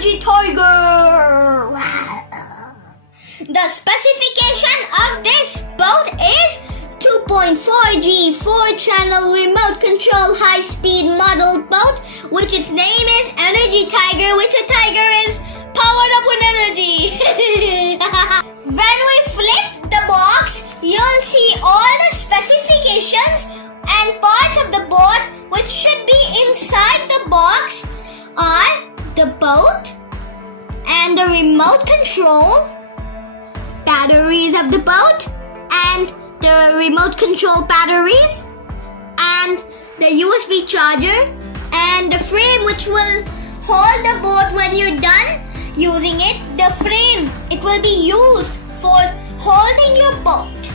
Energy Tiger. The specification of this boat is 2.4G 4-channel remote control high-speed model boat, which its name is Energy Tiger, which a tiger is powered up with energy. When we flip the box, you'll see all the specifications and parts of the boat which should be inside the box are the boat and the remote control, batteries of the boat and the remote control batteries, and the USB charger, and the frame which will hold the boat when you're done using it. The frame, it will be used for holding your boat.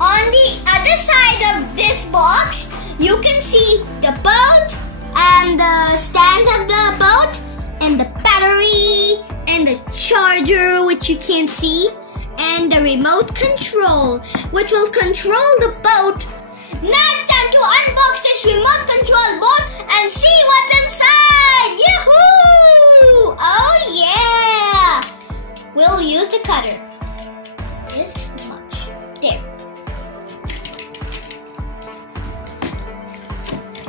On the other side of this box, you can see the boat and the stand of the boat and the battery and the charger, which you can see, and the remote control, which will control the boat. Now it's time to unbox this remote control boat and see what's inside. Yahoo! Oh yeah! We'll use the cutter. This much. There.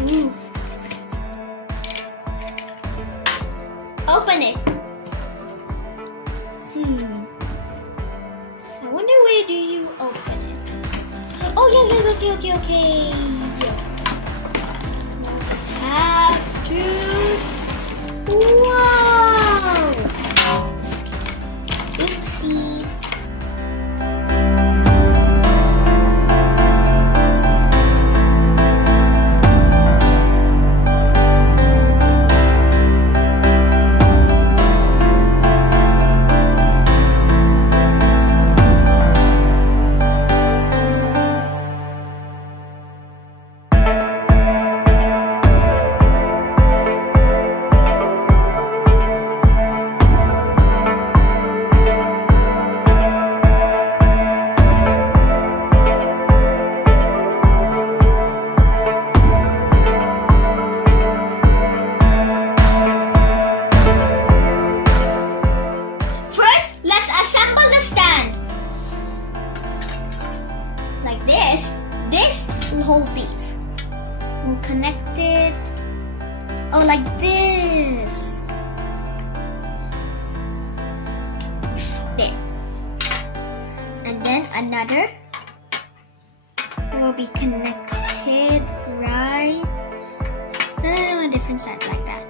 Ooh. Open it. I wonder where do you open it? Oh yeah, okay. We'll just have to. Whoa! Oopsie. This will hold these. We'll connect it. Oh, like this. There. And then another will be connected right. No, different side like that.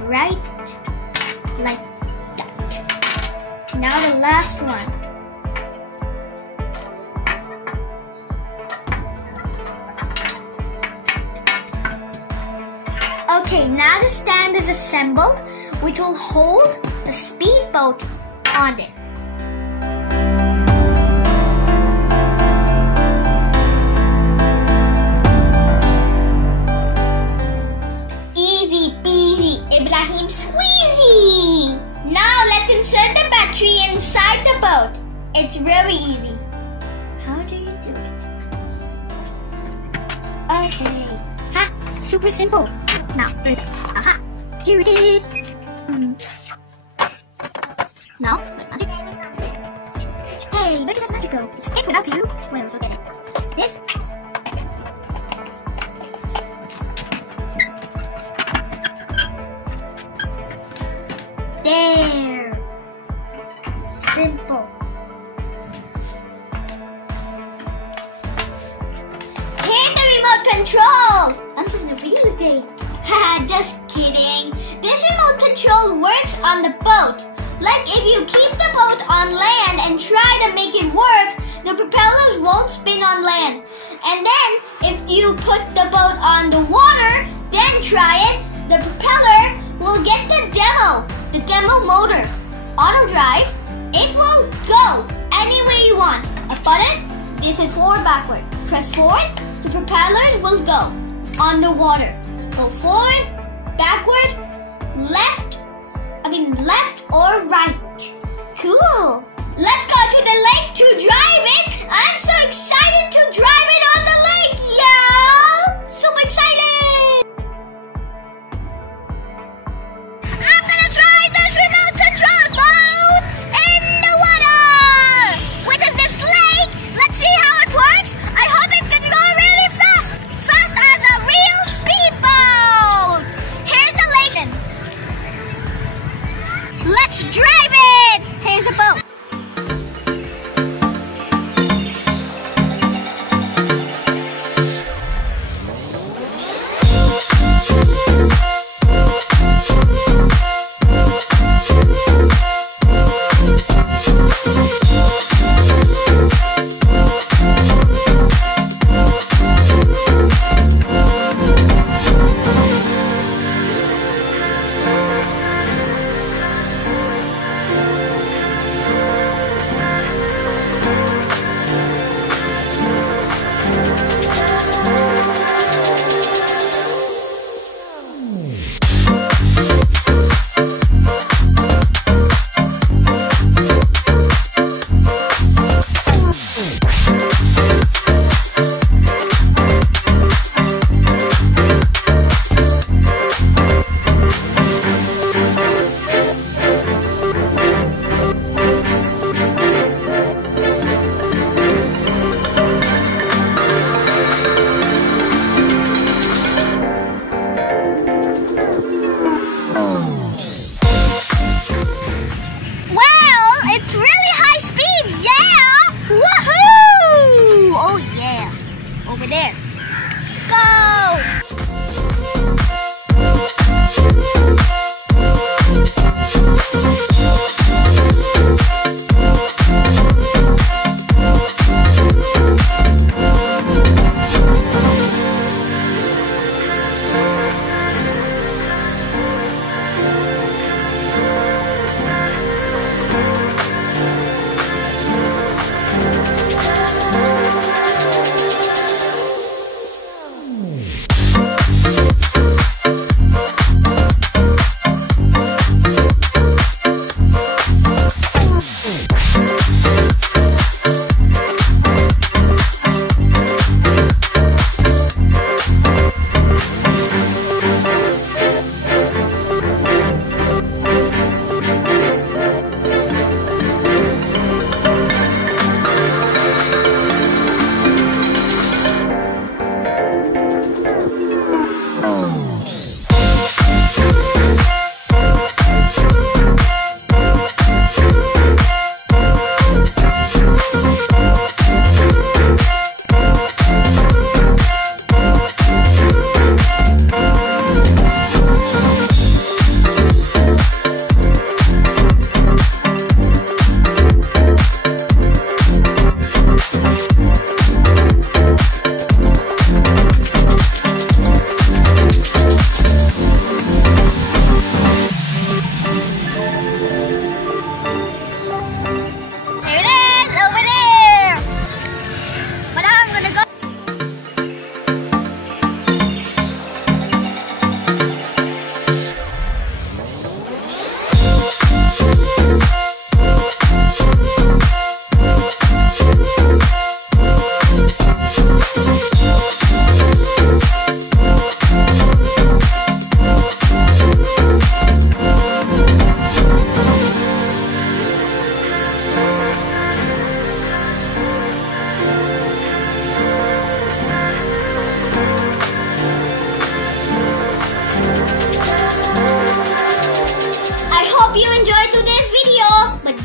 Right like that. Now the last one. Okay, now the stand is assembled, which will hold the speedboat on it. Easy peasy, Ibrahim squeezy! Now let's insert the battery inside the boat. It's very easy. How do you do it? Okay. Ha! Super simple. Now, aha! Here it is! Now, let magic. Hey, where did that magic go? It's stick without you. Well, forget it. This. There. Simple. Hit the remote control! I'm playing the video game. Haha, just kidding. This remote control works on the boat. Like if you keep the boat on land and try to make it work, the propellers won't spin on land. And then if you put the boat on the water, then try it, the propeller will get the demo motor. Auto drive, it will go anywhere you want. A button, this is forward, backward. Press forward, the propellers will go on the water. Go forward, backward, left or right. Cool. Let's go to the lake to drive it. I'm so excited to drive it on the lake, y'all. Super excited. I'm gonna drive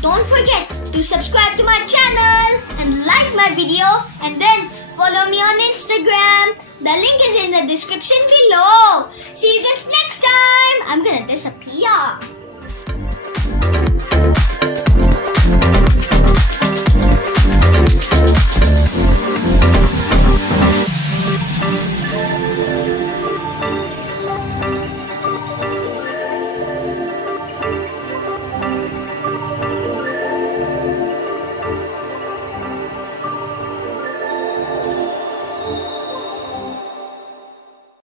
Don't forget to subscribe to my channel and like my video, and then follow me on Instagram. The link is in the description below.